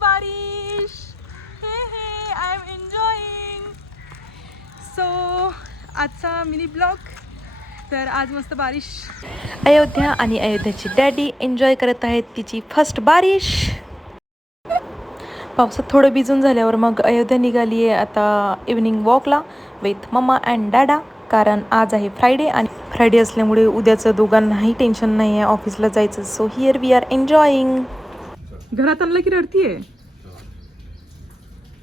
बारिश। Hey hey I am enjoying so आजचा mini blog तर आज मस्त बारिश. अयोध्या आणि अयोध्याची डॅडी एन्जॉय करत आहेत तिची फर्स्ट बारिश. पावसात थोडं भिजून झाल्यावर मग अयोध्या निघाली आहे आता इव्हनिंग वॉकला विथ मम्मा अँड डॅडा कारण आज आहे फ्रायडे आणि फ्रायडे असल्यामुळे उद्याचं दोघांनाही टेन्शन नाही आहे ऑफिसला जायचं. So here we are enjoying घरात आणलं की रडतीये?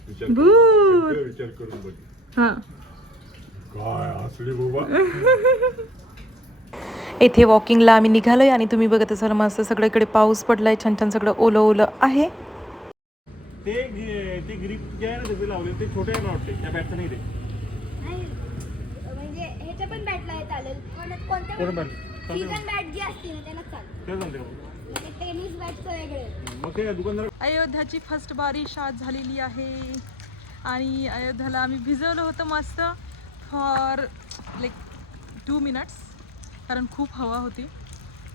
विचार Good. विचार करून बघ. हां. काय हसली बाबा. येथे वॉकिंगला आम्ही निघालोय आणि तुम्ही बघत असाल मस्त सगळीकडे पाऊस पडलाय छान छान सगळं ओलं ओलं आहे. ते ते ग्रीप जे आहे ना त्याचे लावले ते छोटे आहे ना वाटते त्या बॅटचं नाही ते. नाही म्हणजे ह्याच्या पण बॅटला आहे चालेल. कोणत्या म्हणजे अयोध्याची फर्स्ट बारिश आज झालेली आहे. आणि अयोध्याला आम्ही भिजवलं होतं मस्त फॉर लाईक टू मिनट्स कारण खूप हवा होती.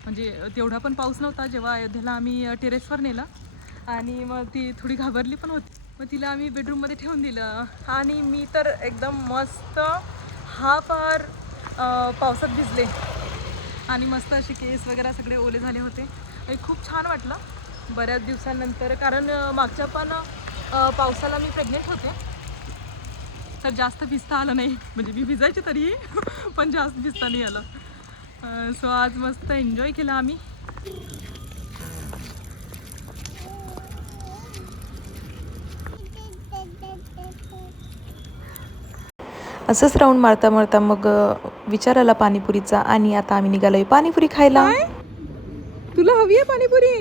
म्हणजे तेवढा पण पाऊस नव्हता जेव्हा अयोध्येला आम्ही टेरेसवर नेलं. आणि मग ती थोडी घाबरली पण होती. मग तिला आम्ही बेडरूममध्ये ठेवून दिलं. आणि मी तर एकदम मस्त हाफ आवर पावसात भिजले. आणि मस्त असे केस वगैरे सगळे ओले झाले होते. आणि खूप छान वाटलं बऱ्याच दिवसांनंतर. कारण मागच्या पण पावसाला मी प्रेग्नेंट होते. तर जास्त भिजता आलं नाही. म्हणजे मी भिजायचे तरी पण जास्त भिजता नाही आलं. सो आज मस्त एन्जॉय केला आम्ही. असंच राऊंड मारता मारता मग विचार आला पाणीपुरीचा आणि आता आम्ही निघालोय पाणीपुरी खायला. तुला हवी आहे पाणीपुरी?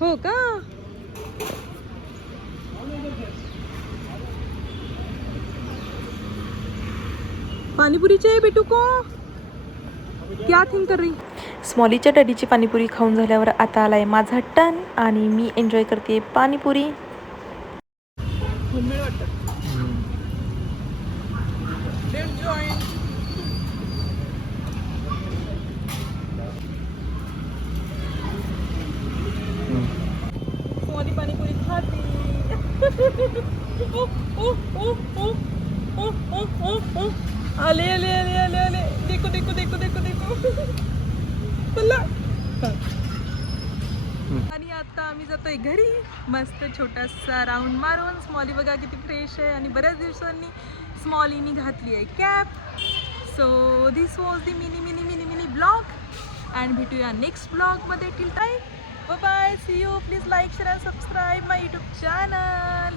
हो का? पानीपुरी चाहिए बेटू को? क्या थिंक कर रही? स्मॉलीच्या डॅडीची पाणीपुरी खाऊन झाल्यावर आता आलाय माझा टन आणि मी एन्जॉय करते पाणीपुरी. वाटतं. Let's join. सोनी पाणीपुरी खाती ओ, ओ, ओ, ओ, ओ, ओ, ओ, ओ. आले आले आले आले आले देखो देखो देखो देखो देखो आणि आता आम्ही जातोय घरी. मस्त छोटासा राऊंड मारून. स्मॉली बघा किती फ्रेश आहे. आणि बऱ्याच दिवसांनी स्मॉलीनी घातली आहे cap so this was the mini mini mini mini blog and भेटूया नेक्स्ट ब्लॉगमध्ये till time bye see you please like share and subscribe my YouTube channel